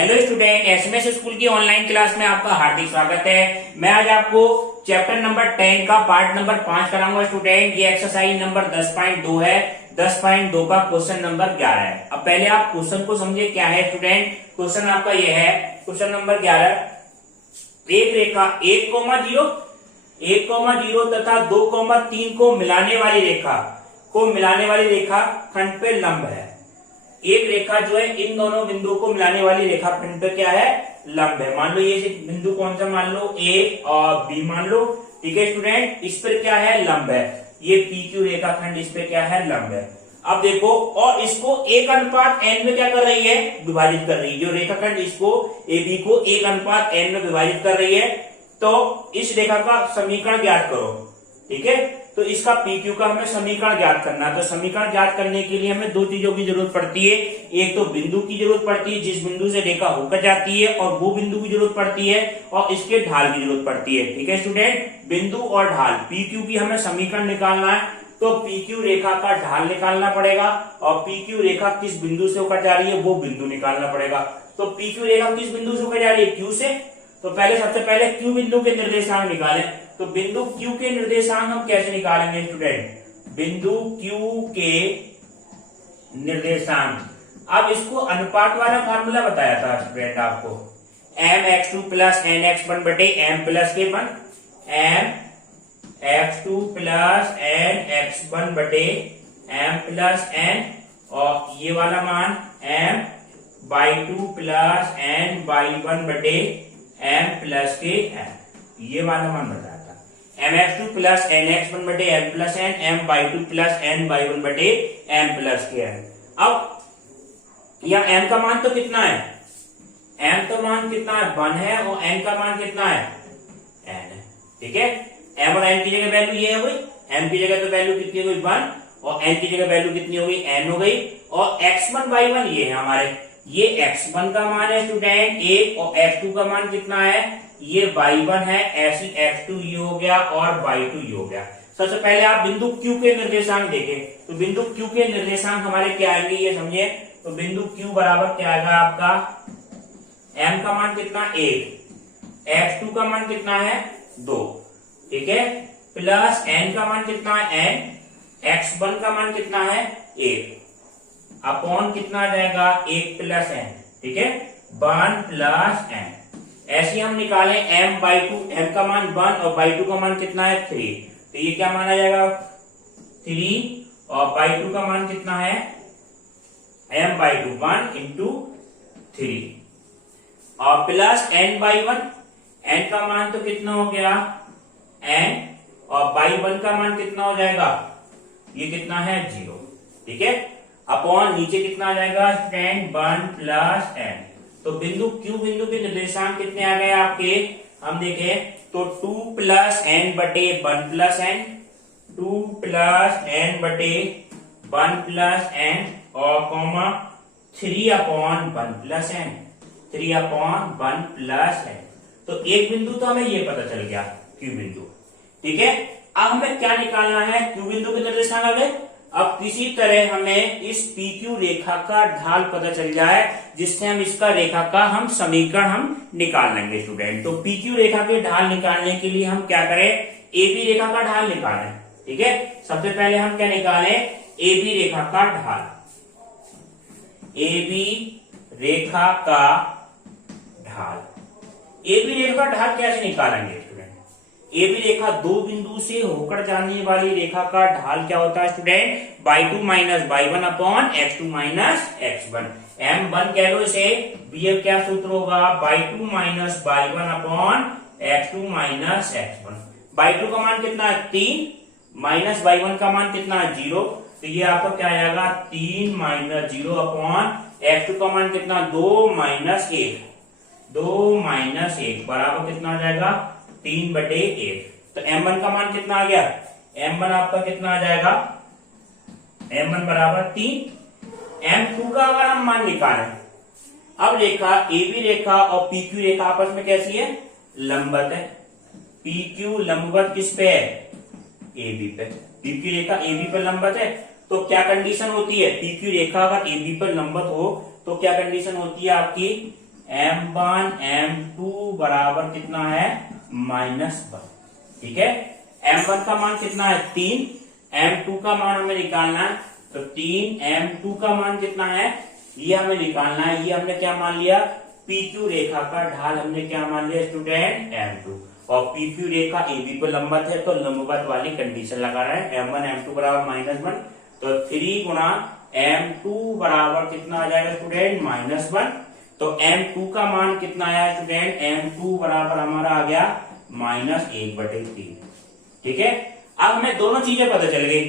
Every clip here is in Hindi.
हेलो स्टूडेंट, एसएमएस स्कूल की ऑनलाइन क्लास में आपका हार्दिक स्वागत है। मैं आज आपको चैप्टर नंबर 10 का पार्ट नंबर 5 कराऊंगा स्टूडेंट। ये एक्सरसाइज नंबर 10.2 है। 10.2 का क्वेश्चन नंबर 11 है। अब पहले आप क्वेश्चन को समझिए क्या है स्टूडेंट। क्वेश्चन आपका ये है, क्वेश्चन नंबर 11। एक रेखा 1,0 तथा 2,3 को मिलाने वाली रेखा खंड पे लंब है। एक रेखा जो है इन दोनों बिंदुओं को मिलाने वाली रेखा खंड पे क्या है, लंब है। मान लो ये बिंदु कौन सा, मान लो ए और बी मान लो, ठीक है स्टूडेंट। इस पर क्या है, लंब है। ये पी क्यू रेखा खंड इस पे क्या है, लंब है। अब देखो, और इसको 1:n में क्या कर रही है, विभाजित कर रही है। जो रेखा खंड इसको ए बी को 1:n में विभाजित कर रही है। तो इस रेखा का समीकरण ज्ञात करो, ठीक है। तो इसका पी क्यू का हमें समीकरण ज्ञात करना है। तो समीकरण ज्ञात करने के लिए हमें दो चीजों की जरूरत पड़ती है। एक तो बिंदु की जरूरत पड़ती है जिस बिंदु से रेखा होकर जाती है, और वो बिंदु की जरूरत पड़ती है, और इसके ढाल की जरूरत पड़ती है, ठीक है स्टूडेंट। बिंदु और ढाल, पी क्यू की हमें समीकरण निकालना है। तो पी क्यू रेखा का ढाल निकालना पड़ेगा, और पी क्यू रेखा किस बिंदु से होकर जा रही है वो बिंदु निकालना पड़ेगा। तो पी क्यू रेखा किस बिंदु से होकर जा रही है, क्यू से। तो सबसे पहले क्यू बिंदु के निर्देशांक निकालें। तो बिंदु Q के निर्देशांक हम कैसे निकालेंगे स्टूडेंट, बिंदु Q के निर्देशांक। अब इसको अनुपात वाला फार्मूला बताया था स्टूडेंट आपको, mx2 प्लस nx1 बटे m plus k1, mx2 plus nx1 बटे m प्लस n, और ये वाला मान m/2 प्लस n/1 बटे m प्लस के m, ये वाला मान बताया था। mx2 प्लस nx1 बटे m plus n, m/2 plus n/1 बटे m प्लस के n। अब यह m का मान तो कितना है, m तो मान कितना है, 1 है, और n का मान कितना है, n है, ठीक है। m और n की जगह वैल्यू ये हो गई, m की जगह तो वैल्यू कितनी हो गई 1, और n की जगह वैल्यू कितनी हो गई, n हो गई। और x1/1 ये है हमारे, ये x1 का मान है स्टूडेंट 1, और x2 का मान कितना है, ये y1 है। ऐसी x2 ये हो गया, और y2 ये हो गया। सबसे पहले आप बिंदु Q के निर्देशांक देखें। तो बिंदु Q के निर्देशांक हमारे क्या आएंगे, ये समझिए। तो बिंदु Q बराबर क्या आएगा आपका, m का मान कितना 1, x2 का मान कितना है 2, ठीक है, प्लस n का मान कितना है n, x1 का मान कितना है 1, अपॉन कितना आ जाएगा 1 प्लस n, ठीक है, 1 प्लस n। ऐसे हम निकालें m/2, m का मान 1 और by2 का मान कितना है 3। तो ये क्या माना जाएगा 3, और by2 का मान कितना है m/2 1 इंटू 3, और प्लस n/1, n का मान तो कितना हो गया n, और by1 का मान कितना हो जाएगा, ये कितना है 0, ठीक है, अपॉन नीचे कितना आ जाएगा स्टूडेंट 1 प्लस n। तो बिंदु Q बिंदु के निर्देशांक कितने आ गए आपके, हम देखें तो 2 प्लस n बटे 1 प्लस n, 2 प्लस n बटे 1 प्लस n, और comma 3/1 plus n, 3/1 plus n। तो एक बिंदु तो हमें ये पता चल गया Q बिंदु, ठीक है। अब हमें क्या निकालना है, Q बिंदु के निर्देशांक आ गए। अब किसी तरह हमें इस PQ रेखा का ढाल पता चल जाए, जिससे हम इसका रेखा का हम समीकरण हम निकाल लेंगे स्टूडेंट। तो PQ रेखा के ढाल निकालने के लिए हम क्या करें, AB रेखा का ढाल निकालें, ठीक है। सबसे पहले हम क्या निकालें, AB रेखा का ढाल। AB रेखा का ढाल, AB रेखा का ढाल कैसे निकालेंगे स्टूडेंट। AB रेखा दो बिंदु से होकर जाने वाली रेखा का ढाल क्या होता है student, y2 minus y1 upon x2 minus x1। m1 कह लो इसे, b क्या सूत्र होगा, y2 minus y1 upon x2 minus x1। y2 का मान कितना है 3, माइनस y1 का मान कितना है 0। तो ये आपका क्या आएगा 3 माइनस 0 अपॉन x2 का मान कितना 2 माइनस 1, 2 माइनस 1 बराबर कितना आ जाएगा 3/1। तो m1 का मान कितना आ गया, m1 आपका कितना आ जाएगा, m1 बराबर 3। m2 का अगर हम मान निकालें, अब रेखा AB रेखा और PQ रेखा आपस में कैसी है, लंबवत है। PQ लंबवत किस पे है, AB पे। PQ रेखा AB पे लंबवत है। तो क्या कंडीशन होती है, PQ रेखा अगर AB पर लंबवत हो तो क्या कंडीशन होती है आपकी, M1 M2 बराबर कितना है -1। ठीक है, M1 का मान कितना है 3, M2 का मान हमें निकालना है, तो 3 M2 का मान कितना है ये हमें निकालना है। ये हमने क्या मान लिया, PQ रेखा का ढाल हमने क्या मान लिया स्टूडेंट M2, और PQ रेखा AB को लंबवत है तो लंबवत वाली कंडीशन लगा रहे हैं। M1 M2 बराबर -1, तो 3 गुणा M2 बराबर कितना आ जाएगा स्टूडेंट -1। तो M2 का मान कितना आया स्टूडेंट, M2 बराबर हमारा आ गया -1/3। ठीक है, अब हमें दोनों चीजें पता चल गई,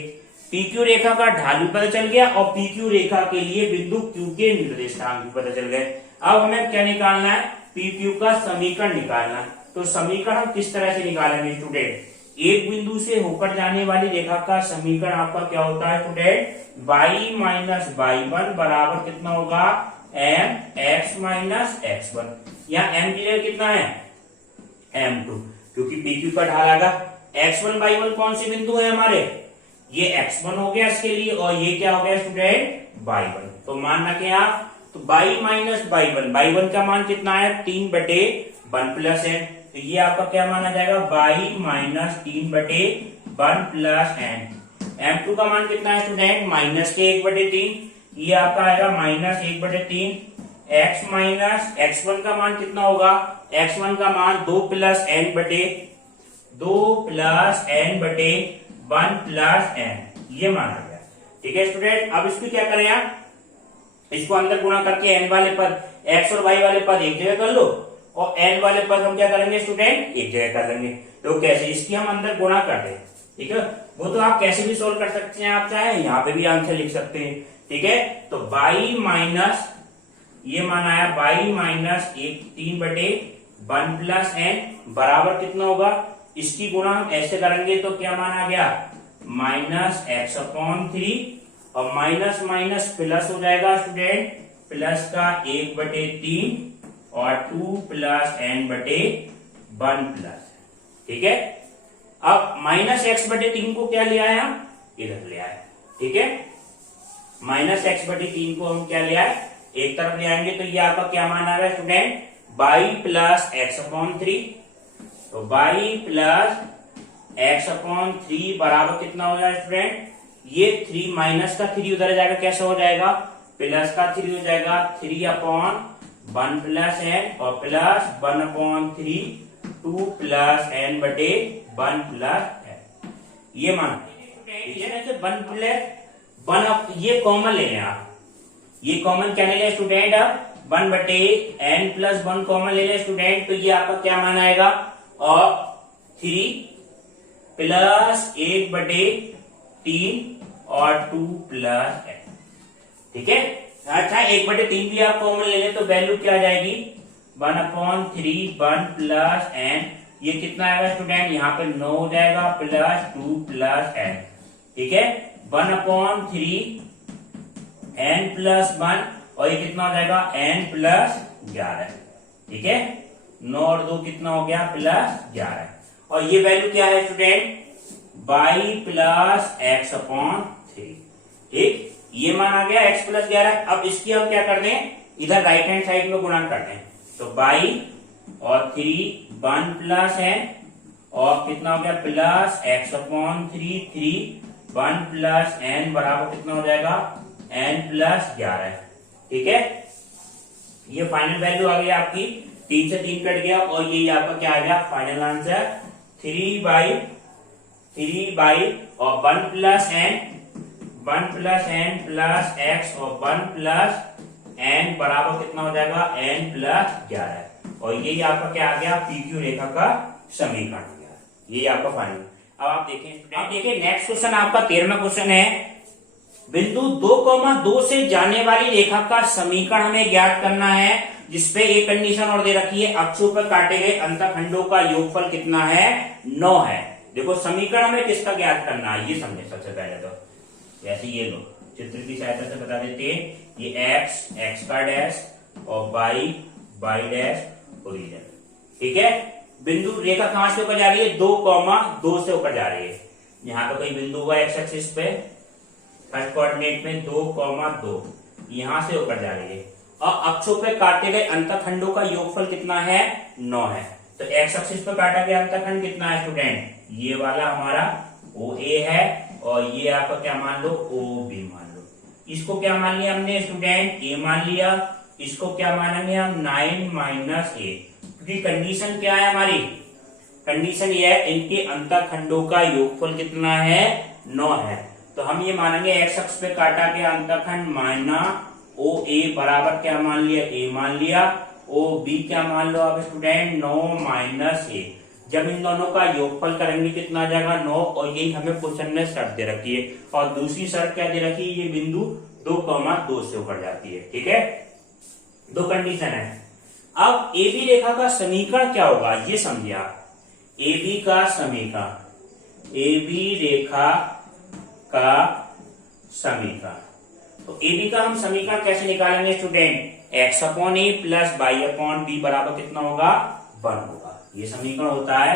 PQ रेखा का ढाल भी पता चल गया और PQ रेखा के लिए बिंदु Q के निर्देशांक भी पता चल गए। अब हमें क्या निकालना है, PQ का समीकरण निकालना है। तो समीकरण हम किस तरह से निकालेंगे स्टूडेंट, एक बिंदु से होकर जाने वाली रेखा का समीकरण आपका क्या होता है स्टूडेंट, y माइनस y1 बराबर कितना होगा mx माइनस x1। यहाँ m की जगह कितना है m2, क्योंकि PQ का ढाल आएगा। x1 y1 कौन से बिंदु है हमारे, ये x1 हो गया इसके लिए, और ये क्या हो गया स्टूडेंट y1। तो मान रखे आप, तो y माइनस y1 का मान कितना है 3/1 प्लस n, तो ये आपका क्या माना जाएगा y minus 3/1 plus n। M2 का मान कितना है स्टूडेंट -1/3, ये आपका आएगा -1/3। x माइनस x1 का मान कितना होगा, x1 का मान 2 प्लस n बटे 1 प्लस n, ये माना गया। ठीक है स्टूडेंट, अब इसको क्या करें आप, इसको अंदर गुणा करके n वाले पद, x और y वाले पद एक जगह कर लो, और n वाले पद हम क्या करेंगे स्टूडेंट एक जगह कर लेंगे। तो कैसे, इसकी हम अंदर गुणा कर दें। ठीक है, वो तो आप कैसे भी सोल्व कर सकते हैं, आप चाहे यहाँ पे भी आंसर लिख सकते हैं। ठीक है, तो y माइनस, ये माना है y माइनस 3/1 प्लस n बराबर कितना होगा, इसकी गुणा हम ऐसे करेंगे तो क्या माना गया -x/3, और माइनस माइनस प्लस हो जाएगा स्टूडेंट, प्लस का 1/3 और 2 प्लस n/1 प्लस। ठीक है, अब -x/3 को क्या ले आए हम, इधर ले आए। ठीक है, -x/3 को हम क्या ले आए, एक तरफ ले आएंगे, तो ये आपका क्या माना है स्टूडेंट y प्लस x/3। तो y प्लस x/3 बराबर कितना हो जाएगा स्टूडेंट, ये 3 माइनस का 3 उधर जाएगा, कैसे हो जाएगा प्लस का 3 हो जाएगा, 3/1 प्लस n और plus 1/3 2 plus n/1 plus n, ये मान। इसमें 1 प्लस 1 ये कॉमन ले लें आप, ये कॉमन क्या ले लें स्टूडेंट, 1/n प्लस 1 कॉमन ले लें स्टूडेंट, तो ये आपका क्या मान आएगा, और 3 प्लस 1/3 और 2 प्लस n। ठीक है, अच्छा 1/3 भी आप कॉमन ले लें तो वैल्यू क्या आ जाएगी 1/3 1 प्लस n, ये कितना आएगा स्टूडेंट, यहाँ पे 9 हो जाएगा प्लस 2 प्लस n। ठीक है, 1/3 n प्लस 1, और ये कितना हो जाएगा n प्लस 11। ठीक है, 9 और 2 कितना हो गया प्लस 11, और ये वैल्यू क्या है स्टूडेंट y प्लस x/3। ठीक, ये मान आ गया x प्लस 11। अब इसकी हम क्या कर दें, इधर राइट हैंड साइड में गुणा कर दें, तो y और 3 1 प्लस n, और कितना हो गया प्लस x/3 3 1 प्लस n बराबर कितना हो जाएगा n प्लस 11। ठीक है, ये फाइनल वैल्यू आ गई आपकी, 3 से 3 कट गया, और ये आपका क्या आ गया फाइनल आंसर 3/3 और 1 प्लस n प्लस x और 1 प्लस n बराबर कितना हो जाएगा n प्लस 11, और ये आपका क्या आ गया PQ रेखा का समीकरण हो गया, ये आपका फाइनल। अब आप देखिए नेक्स्ट क्वेश्चन आपका 13वां क्वेश्चन है, बिंदु 2,2 से जाने वाली रेखा का समीकरण हमें ज्ञात करना है, जिसपे एक कंडीशन और दे रखी है, अक्षों पर काटे गए अंतखंडों का योगफल कितना है 9 है। देखो समीकरण हमें किसका ज्ञात करना है ये समझे सबसे पहले, तो ऐसे ये लो चित्र की सहायता से बता देते हैं, ये x का डैश और y डैश ओरिजिन। ठीक है, बिंदु रेखा कहां से होकर जा रही है 2,2 से होकर जा रही है, यहाँ पे कोई बिंदु हुआ x एक्सिस पे फर्स्ट कोऑर्डिनेट में 2,2 यहां से होकर जा रही है, और अक्षों पे काटे गए अंतखंडों का योगफल कितना है 9 है। तो एक्स एक्सिस पे काटा गया अंतखंड कितना है स्टूडेंट, ये वाला हमारा ओ ए है और ये आपका क्या मान लो ओ बी मान लो। इसको क्या मान लिया हमने स्टूडेंट ए मान लिया, इसको क्या मानेंगे हम 9 माइनस ए, क्योंकि कंडीशन क्या है हमारी, कंडीशन ये है इनके अंतखंडों का योगफल कितना है 9 है। तो हम ये मानेंगे एक्स अक्ष पे काटा गया अंतखंड माइना ओ ए बराबर क्या मान लिया ए मान लिया, ओ बी क्या मान लो आप स्टूडेंट 9 माइनस ए। जब इन दोनों का योगफल करेंगे कितना आ जाएगा 9, और यही हमें क्वेश्चन में शर्त दे रखी है। और दूसरी शर्त क्या दे रखी है, ये बिंदु 2,2 से ऊपर जाती है। ठीक है, दो कंडीशन है। अब ए बी रेखा का समीकरण क्या होगा ये समझिए आप। ए बी का समीकरण, ए बी रेखा का समीकरण, तो ए बी का हम समीकरण कैसे निकालेंगे स्टूडेंट, एक्स अपॉन ए प्लस वाई अपॉन बी बराबर कितना होगा 1 होगा। ये समीकरण होता है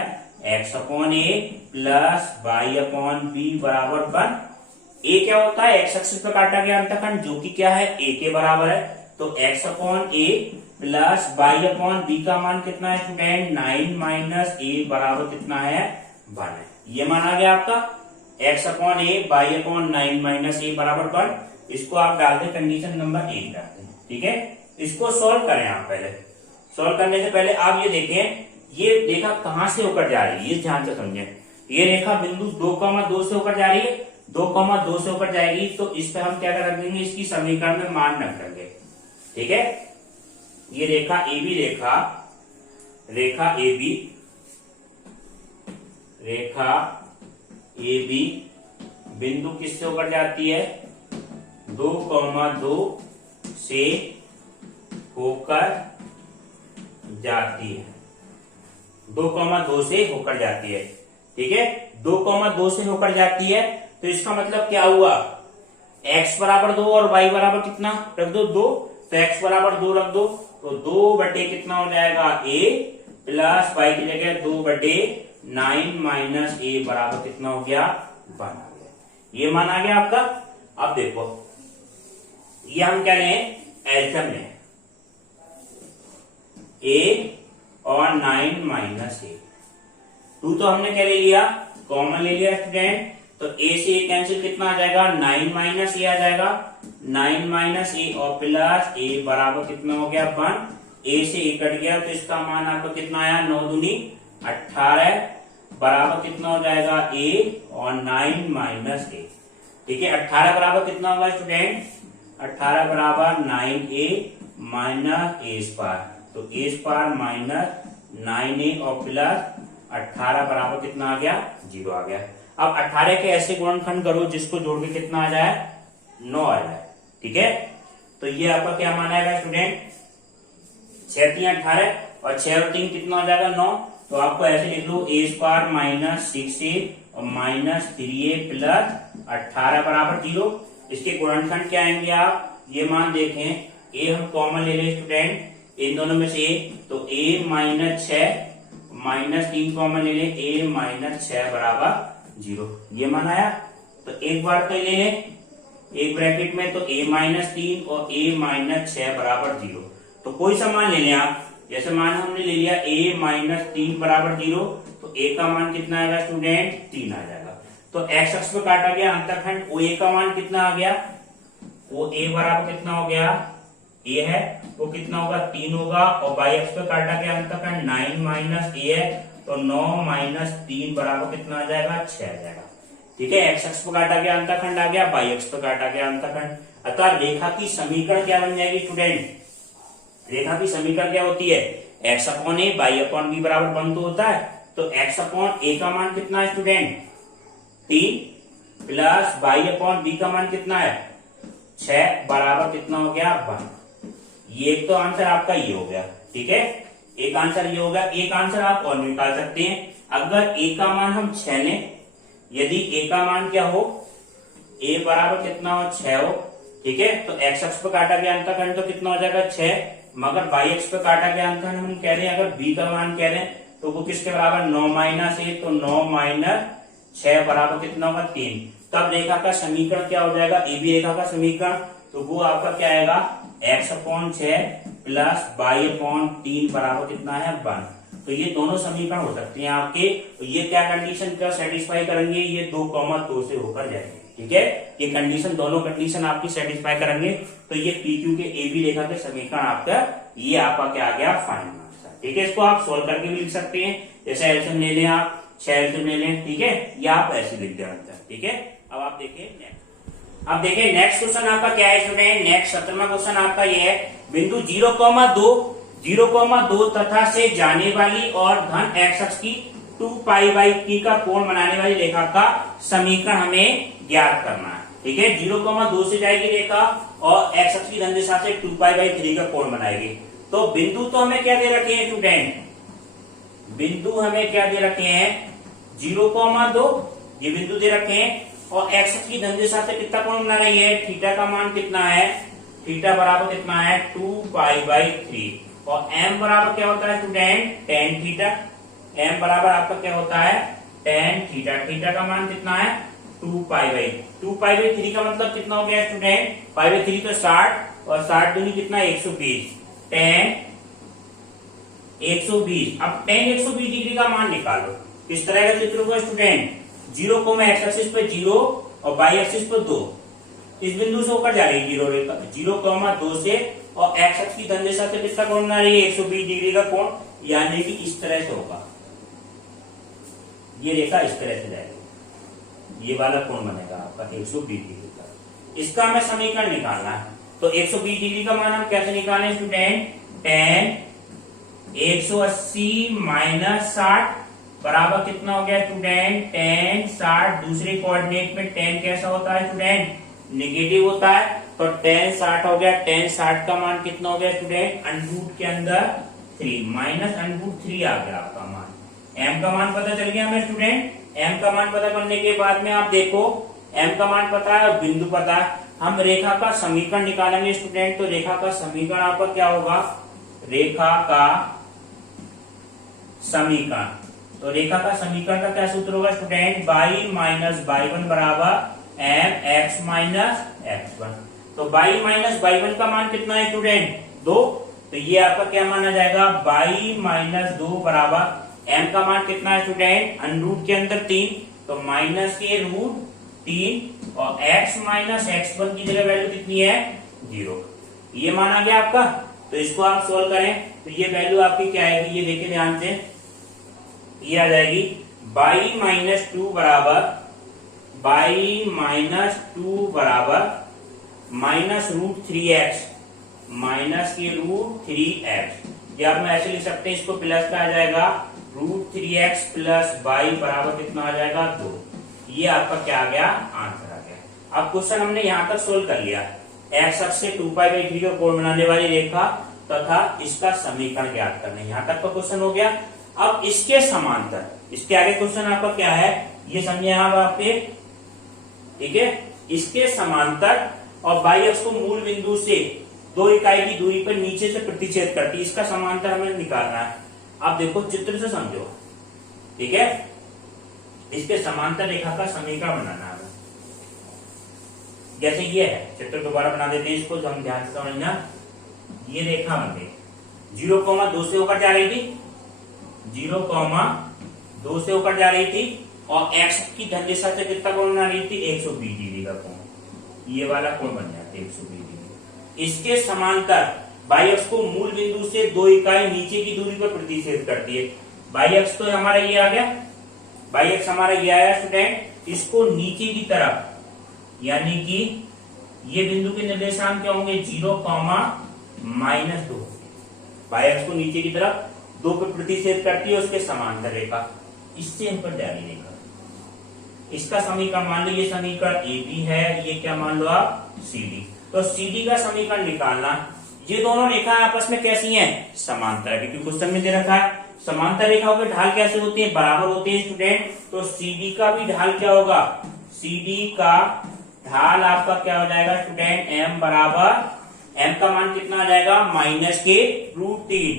एक्स अपॉन ए प्लस वाई अपॉन बी बराबर 1। ए क्या होता है, एक्स एक्सिस पर काटा गया अंतखंड जो कि क्या है ए के बराबर है। तो एक्स अपॉन ए प्लस वाई अपॉन बी का मान कितना है स्टूडेंट 9 माइनस ए बराबर कितना है 1 है। ये मान आ गया आपका एक्स अपॉन ए वाई अपॉन 9 माइनस ए बराबर 1। इसको आप डाल दें कंडीशन नंबर 1 डालते हैं। ठीक है, इसको सॉल्व करें आप। पहले सॉल्व करने से पहले आप ये देखें ये रेखा कहां से होकर जा रही है, ये ध्यान से समझें। ये रेखा बिंदु 2,2 से होकर जा रही है, 2,2 से होकर जाएगी तो इस पे हम क्या रख देंगे, इसकी समीकरण में मान रख देंगे। ठीक है, ये रेखा A B Rekha A B बिंदु किससे होकर जाती है 2,2 से होकर जाती है, 2,2 से होकर जाती है। ठीक है, 2,2 से होकर जाती है तो इसका मतलब क्या हुआ, x बराबर 2 और y बराबर कितना रख दो 2, तो x बराबर 2 रख दो, तो 2 बटे कितना हो जाएगा a प्लस y की जगह 2 बटे 9 माइनस ए बराबर कितना हो गया 1 आ गया। ये मान आ गया आपका। अब देखो ये हम क्या लें एल्सियम लें, a और 9 माइनस ए, 2 तो हमने क्या ले लिया कॉमन ले लिया स्टूडेंट, तो a से a कैंसिल कितना आ जाएगा 9 माइनस ए आ जाएगा, 9 माइनस ए और प्लस a बराबर कितना हो गया 1, a से a कट गया तो इसका मान आपको कितना आया 9 दूनी 18 बराबर कितना हो जाएगा a और 9 माइनस ए। ठीक है, 18 बराबर कितना होगा स्टूडेंट, 18 बराबर 9a माइनस ए स्क्वायर, तो ए स्क्वायर माइनस 9a और प्लस 18 बराबर कितना आ गया 0 आ गया। अब 18 के ऐसे गुणनखंड करो जिसको जोड़ के कितना आ जाए 9 आ जाए। ठीक है, तो ये आपका क्या मान आएगा स्टूडेंट 6 3 18 और 6 और 3 कितना हो जाएगा 9, तो आपको ऐसे लिख लो a स्क्वायर माइनस 6a और माइनस 3a प्लस 18 बराबर 0। इसके गुणनखंड क्या आएंगे आप ये मान देखें, a हम कॉमन ले लें स्टूडेंट इन दोनों में से, तो a माइनस 6 माइनस 3 कॉमन ले लें, a माइनस 6 बराबर 0। ये मान आया, तो एक बार तो ले लें एक ब्रैकेट में, तो a माइनस 3 और a माइनस 6 बराबर 0। तो कोई सा मान ले लें आप, जैसे मान हमने ले लिया a माइनस 3 बराबर 0, तो a का मान कितना आएगा स्टूडेंट 3 आ जाएगा। तो x अक्ष पे काटा गया अंतखंड OA का मान कितना आ गया, OA बराबर कितना हो गया a है वो कितना होगा 3 होगा, और y अक्ष पे काटा गया अंतखंड 9 माइनस a है तो 9 माइनस 3 बराबर कितना आ जाएगा 6 आ जाएगा। ठीक है, x अक्ष पे काटा गया अंतखंड आ गया, y अक्ष पे काटा गया अंतखंड। अतः रेखा की समीकरण क्या बन जाएगी स्टूडेंट, रेखा की समीकरण क्या होती है x अपॉन ए वाई अपॉन बी बराबर 1 तो होता है, तो x अपॉन ए का मान कितना है student 3 plus y upon b का मान कितना है 6 बराबर कितना हो गया 1। ये एक तो आंसर आपका ये हो गया। ठीक है, एक आंसर ये होगा, एक आंसर आप और निकाल सकते हैं। अगर a का मान हम 6 लें, यदि a का मान क्या हो a बराबर कितना हो 6 हो, ठीक है, तो x अक्ष पे काटा गया अंतखंड तो कितना हो जाएगा 6, मगर y अक्ष पे काटा गया अंतखंड हम कह रहे हैं अगर b का मान कह रहे हैं तो वो किसके बराबर 9 माइनस 1, तो 9 माइनस 6 बराबर कितना होगा 3। तब रेखा का समीकरण क्या हो जाएगा, ए बी रेखा का समीकरण, तो वो आपका क्या आएगा x upon 6 plus y upon 3 बराबर कितना है 1। तो ये दोनों समीकरण हो सकते हैं आपके। तो ये क्या कंडीशन का सेटिस्फाई करेंगे, ये 2,2 से होकर जाएंगे। ठीक है, ये कंडीशन दोनों कंडीशन आपकी सेटिस्फाई करेंगे। तो ये PQ के AB रेखा के समीकरण आपका ये आपका क्या आ गया फाइनल आंसर। ठीक है, इसको आप सोल्व करके भी लिख सकते हैं, जैसे एल्सियम ले लें आप, 6 एल्सियम ले लें। ठीक है, या आप ऐसे लिख दें आंसर। ठीक है, अब आप देखिए नेक्स्ट। अब देखिए नेक्स्ट क्वेश्चन आपका क्या है स्टूडेंट। नेक्स्ट 17वां क्वेश्चन आपका ये है, बिंदु 0,2 तथा से जाने वाली और धन x अक्ष की 2π/t का कोण बनाने वाली रेखा का समीकरण हमें ज्ञात करना है। ठीक है, 0,2 से जाएगी रेखा और x अक्ष की धन दिशा से 2π/3 का कोण बनाएगी। तो बिंदु तो हमें क्या दे रखे हैं स्टूडेंट, बिंदु हमें क्या दे रखे हैं 0,2, ये बिंदु दे रखे हैं और x अक्ष की धन दिशा से कितना कोण बना रही है, थीटा का मान कितना है, थीटा बराबर कितना है 2π/3 और m बराबर क्या होता है स्टूडेंट tan थीटा। m बराबर आपका क्या होता है tan थीटा, थीटा का मान कितना है 2π/3 का मतलब कितना हो गया स्टूडेंट, π/3 तो 60 और 60 दूनी कितना 120, tan 120। अब tan 120 डिग्री का मान निकालो। किस तरह का चित्र होगा स्टूडेंट, 0 को मैं x एक्सिस पे 0 और y एक्सिस पे 2, इस बिंदु से होकर जा रही है 0,2 से और x अक्ष की धन दिशा से किसका कोण बना रही है 120 डिग्री का कोण, यानी कि इस तरह से होगा, ये रेखा इस तरह से जाएगी, ये वाला कोण बनेगा आपका 120 डिग्री का। इसका हमें समीकरण निकालना है। तो 120 डिग्री का मान हम कैसे निकालें स्टूडेंट, tan 180 माइनस 60 बराबर कितना हो गया स्टूडेंट tan 60। दूसरे कोऑर्डिनेट में tan कैसा होता है स्टूडेंट, नेगेटिव होता है। तो tan 60 हो गया, tan 60 का मान कितना हो गया स्टूडेंट, अंडरूट के अंदर 3 माइनस अंडरूट 3 आ गया आपका मान। m का मान पता चल गया हमें स्टूडेंट। m का मान पता करने के बाद में आप देखो m का मान पता है और बिंदु पता है, हम रेखा का समीकरण निकालेंगे स्टूडेंट। तो रेखा का समीकरण आपका क्या होगा, रेखा का समीकरण, तो रेखा का समीकरण का क्या सूत्र होगा स्टूडेंट, y माइनस y1 बराबर mx माइनस x1। तो y माइनस y1 का मान कितना है स्टूडेंट 2, तो ये आपका क्या माना जाएगा y माइनस 2 बराबर m का मान कितना है स्टूडेंट, अंडरूट के अंदर 3, तो माइनस के रूट 3 और x माइनस x1 की जगह वैल्यू कितनी है 0, ये माना गया आपका। तो इसको आप सोल्व करें तो ये वैल्यू आपकी क्या आएगी, ये देखिए ध्यान से, ये आ जाएगी y माइनस 2 बराबर माइनस रूट 3x माइनस के रूट 3x, या मैं ऐसे लिख सकते हैं, इसको प्लस का आ जाएगा रूट 3x प्लस y बराबर कितना आ जाएगा 2। ये आपका क्या आ गया, आंसर आ गया। अब क्वेश्चन हमने यहाँ तक सोल्व कर लिया, x अक्ष से 2π/3 का कोण बनाने वाली रेखा तथा इसका समीकरण ज्ञात करना, यहाँ तक का क्वेश्चन हो गया। अब इसके समांतर, इसके आगे क्वेश्चन आपका क्या है ये समझे आप आपके, ठीक है। इसके समांतर और y अक्ष को मूल बिंदु से 2 इकाई की दूरी पर नीचे से प्रतिच्छेद करती है, इसका समांतर हमें निकालना है। अब देखो चित्र से समझो, ठीक है। इसके समांतर रेखा का समीकरण बनाना है, जैसे ये है, चित्र दोबारा बना देते हैं इसको, जो हम ध्यान से समझना। ये रेखा बन गई 0,2 से होकर जा रही थी, 0,2 से होकर जा रही थी और x की धन दिशा से कितना कोण बना रही थी 120 डिग्री का कोण, ये वाला कोण बन जाता है 120 डिग्री। इसके समांतर y अक्ष को मूल बिंदु से 2 इकाई नीचे की दूरी पर प्रतिच्छेद करती है। y अक्ष तो हमारा ये आ गया, y अक्ष हमारा ये आया स्टूडेंट, इसको नीचे की तरफ, यानी कि ये बिंदु के निर्देशांक क्या होंगे 0, -2, y अक्ष को नीचे की तरफ 2 पे प्रतिच्छेद करती है, उसके समांतर रेखा, इससे इन पर जा रही रेखा। इसका समीकरण मान लो, ये समीकरण AB है, ये क्या मान लो आप CD। तो CD का समीकरण निकालना, ये दोनों रेखाएं आपस में कैसी हैं, समांतर है, क्योंकि क्वेश्चन में दे रखा है समांतर रेखाओं के ढाल कैसे होते हैं, बराबर होते हैं स्टूडेंट। तो CD का भी ढाल क्या होगा, CD का ढाल आपका क्या हो जाएगा स्टूडेंट, m बराबर, m का मान कितना आ जाएगा माइनस के रूट 3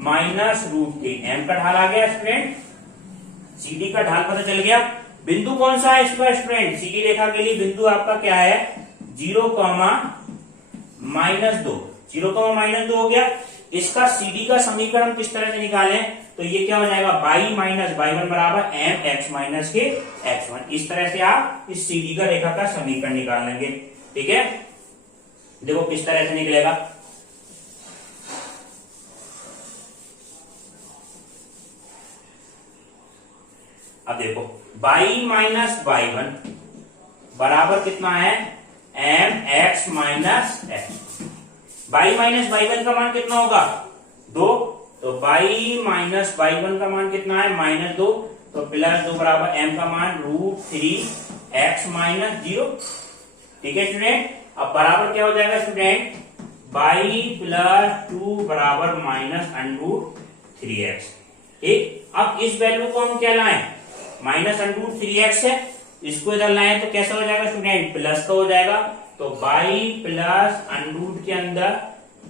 माइनस रूट 3, m का ढाल आ गया स्टूडेंट। CD का ढाल पता चल गया। बिंदु कौन सा है इसका स्टूडेंट, CD रेखा के लिए बिंदु आपका क्या है 0, -2, 0,-2 हो गया। इसका CD का समीकरण किस तरह से निकालें, तो ये क्या हो जाएगा, y माइनस y1 बराबर m x माइनस के x1। इस तरह से आप इस CD का रेखा का समीकरण निकाल लेंगे। ठीक है, देखो किस तरह से निकलेगा। अब देखो y माइनस y1 बराबर कितना है, m x minus x। y minus y1 का मान कितना होगा, 2, तो y माइनस y1 का मान कितना है, -2, तो +2 बराबर m का मान √3 x माइनस 0। ठीक है स्टूडेंट, अब बराबर क्या हो जाएगा स्टूडेंट, y + 2 बराबर -√3x। ठीक, अब इस वैल्यू को हम क्या लाएं, -√3x है, इसको इधर लाएं तो कैसा हो जाएगा स्टूडेंट, प्लस का हो जाएगा। तो y प्लस √ के अंदर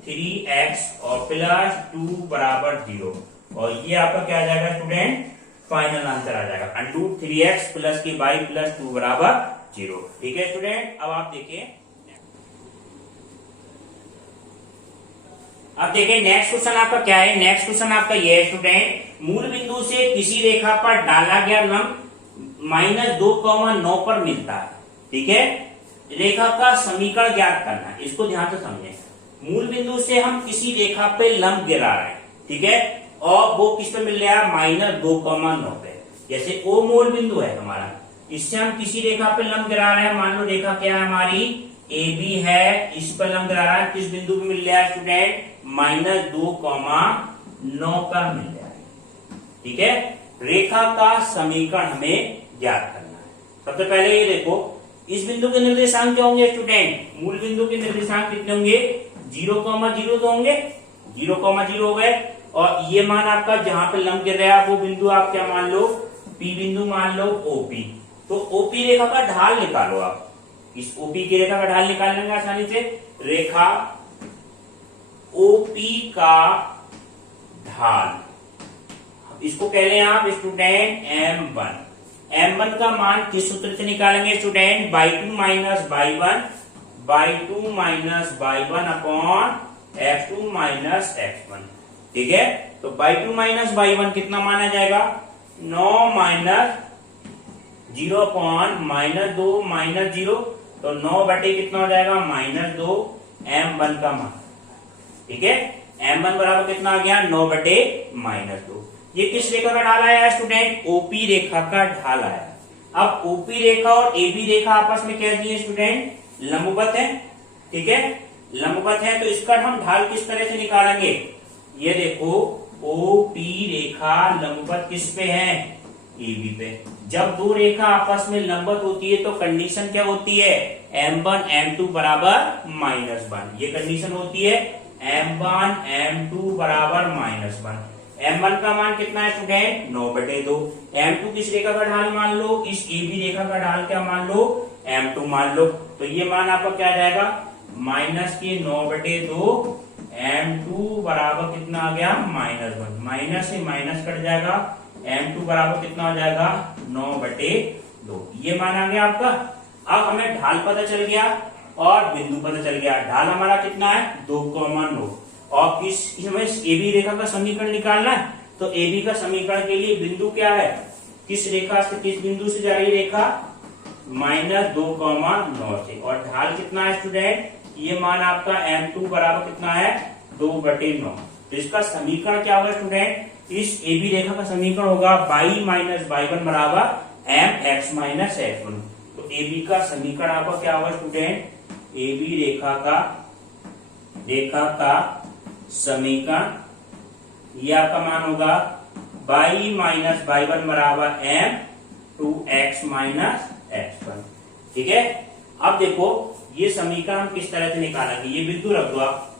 3x और +2 बराबर 0, और ये आपका क्या आ जाएगा स्टूडेंट, फाइनल आंसर आ जाएगा, √3x प्लस की y + 2 बराबर 0। ठीक है स्टूडेंट, अब आप देखिए, अब देखिए नेक्स्ट क्वेश्चन आपका क्या है। नेक्स्ट क्वेश्चन आपका ये है स्टूडेंट, मूल बिंदु से किसी रेखा पर डाला गया लंब -2,9 पर मिलता है। ठीक है, रेखा का समीकरण ज्ञात करना है, इसको ध्यान से समझें। मूल बिंदु से हम किसी रेखा पे लंब गिरा रहे हैं, ठीक है, और वो किस पे मिल रहा है, -2,9 पे। जैसे O मूल बिंदु है हमारा, इससे हम किसी रेखा पे लंब गिरा रहे हैं, मान लो रेखा क्या है हमारी, AB है, इस पर लंब गिरा रहा है, किस बिंदु पे मिल रहा है स्टूडेंट, -2,9 पर मिल रहा है। ठीक है, रेखा का समीकरण हमें ज्ञात करना है। सबसे पहले ये देखो, इस बिंदु के निर्देशांक क्या होंगे स्टूडेंट, मूल बिंदु के निर्देशांक कितने होंगे, 0,0 तो होंगे, 0,0 हो गए, और ये मान आपका जहां पे लंब गिर रहा है वो बिंदु आप क्या मान लो, P बिंदु मान लो, OP। तो OP रेखा का ढाल निकालो आप, इस OP की रेखा का ढाल निकाल लेंगे आसानी से। रेखा OP का ढाल, इसको कह लें आप स्टूडेंट M1। M1 का मान किस सूत्र से निकालेंगे student, y2 minus y1 upon x2 minus x1। ठीक है, तो y2 माइनस y1 कितना माना जाएगा, 9 माइनस 0 अपॉन -2 -0, तो 9 बटे कितना हो जाएगा, -2 M1 का मान। ठीक है, M1 बराबर कितना आ गया, 9 बटे -2। ये किस रेखा का ढाल आया स्टूडेंट, OP रेखा का ढाल आया। अब OP रेखा और AB रेखा आपस में क्या दिए स्टूडेंट, लंबवत है। ठीक है, लंबवत है, तो इसका हम ढाल किस तरह से निकालेंगे, ये देखो OP रेखा लंबवत किस पे है, AB पे। जब दो रेखा आपस में लंबवत होती है तो कंडीशन क्या होती है, M1 M2 बराबर -1, ये कंडीशन होती है, M1 M2 बराबर -1। M1 का मान कितना है स्टूडेंट, 9/2। M2 किस रेखा का ढाल मान लो, इस AB रेखा का ढाल क्या मान लो, M2 मान लो। तो ये मान आपका क्या आ जाएगा, -9/2, M2 बराबर कितना आ गया, -1, माइनस से माइनस कट जाएगा, M2 बराबर कितना हो जाएगा, 9/2। ये मान आ गया आपका। अब हमें ढाल पता चल गया और बिंदु पता चल गया। ढाल हमारा कितना है, 2,9, और हमें AB रेखा का समीकरण निकालना है। तो AB का समीकरण के लिए बिंदु क्या है, किस रेखा से, किस बिंदु से जा रही रेखा, -2,9 से, और ढाल कितना है स्टूडेंट, ये मान आपका M2 बराबर कितना है, 2/9। तो इसका समीकरण क्या होगा स्टूडेंट, इस AB रेखा का समीकरण होगा y माइनस y1 बराबर mx माइनस x1। तो AB का समीकरण आपका क्या होगा स्टूडेंट, AB रेखा का समीकरण, ये आपका मान होगा y माइनस y1 बराबर m2x माइनस x1। ठीक है, अब देखो ये समीकरण हम किस तरह से निकालेंगे, ये बिंदु रख दो आप,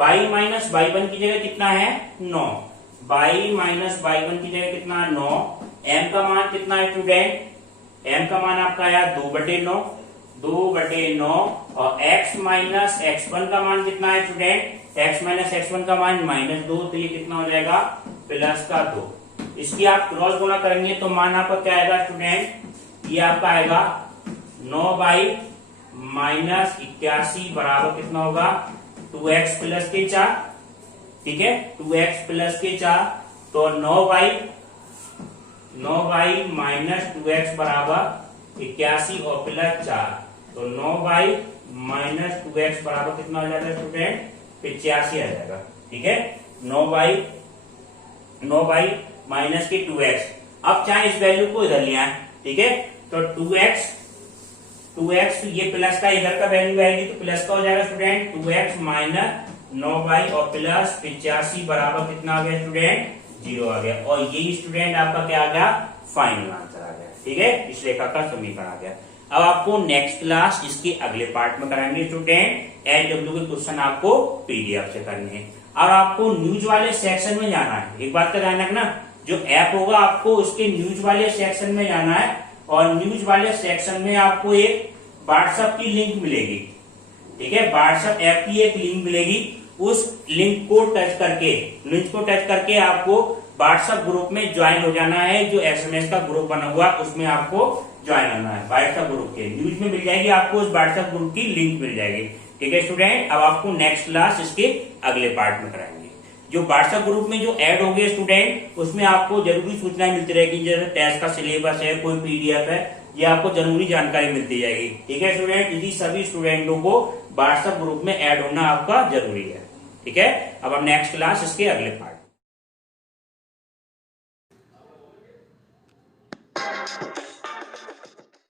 y माइनस y1 की जगह कितना है, 9, y माइनस y1 की जगह कितना है, 9। m का मान कितना है स्टूडेंट, m का मान आपका आया 2/9, और x माइनस x1 का मान कितना है स्टूडेंट, x माइनस x1 का मान -2, तो ये कितना हो जाएगा, +2। इसकी आप क्रॉस गुणा करेंगे तो मान आपका क्या आएगा स्टूडेंट, ये आपका आएगा 9 बाई -81 बराबर कितना होगा, 2x प्लस के 4, ठीक है, 2x प्लस के 4, तो 9y माइनस 2x बराबर 81 और प्लस 4, तो 9y माइनस 2x बराबर कितना हो जाएगा स्टूडेंट, 85 आ जाएगा, ठीक है, 9y माइनस के 2x। अब चाहे इस वैल्यू को इधर ले आए, ठीक है, तो 2x ये प्लस का इधर का वैल्यू आएगी तो प्लस का हो जाएगा स्टूडेंट, 2x माइनस 9y और प्लस 85 बराबर कितना आ गया स्टूडेंट, 0 आ गया। और ये स्टूडेंट आपका क्या आ गया, फाइनल आंसर आ गया, ठीक है, इस रेखा का समीकरण आ गया। अब आपको नेक्स्ट क्लास इसके अगले पार्ट में कराएंगे स्टूडेंट, एलडब्ल्यू के क्वेश्चन आपको पीडीएफ से करने हैं। और आपको न्यूज वाले सेक्शन में जाना है, एक बात का ध्यान रखना, जो ऐप होगा आपको उसके न्यूज वाले सेक्शन में जाना है, और न्यूज वाले सेक्शन में आपको एक व्हाट्सएप की लिंक मिलेगी, ठीक है, व्हाट्सएप ऐप की एक लिंक मिलेगी, उस लिंक को टच करके आपको व्हाट्सएप ग्रुप में ज्वाइन हो जाना है। जो एसएमएस का ग्रुप बना हुआ उसमें आपको ज्वाइन होना है, व्हाट्सएप ग्रुप के न्यूज में मिल जाएगी आपको, उस व्हाट्सएप ग्रुप की लिंक मिल जाएगी, ठीक है स्टूडेंट। अब आपको नेक्स्ट क्लास इसके अगले पार्ट में कराएंगे। जो व्हाट्सएप ग्रुप में जो ऐड हो गए स्टूडेंट, उसमें आपको जरूरी सूचनाएं मिलती रहेगी, जैसे टेस्ट का सिलेबस है, कोई पीडीएफ है, ये आपको जरूरी जानकारी मिलती जाएगी, ठीक है स्टूडेंट। यदि सभी स्टूडेंटों को व्हाट्सएप ग्रुप में ऐड होना आपका जरूरी है, ठीक है। अब हम नेक्स्ट क्लास इसके अगले पार्ट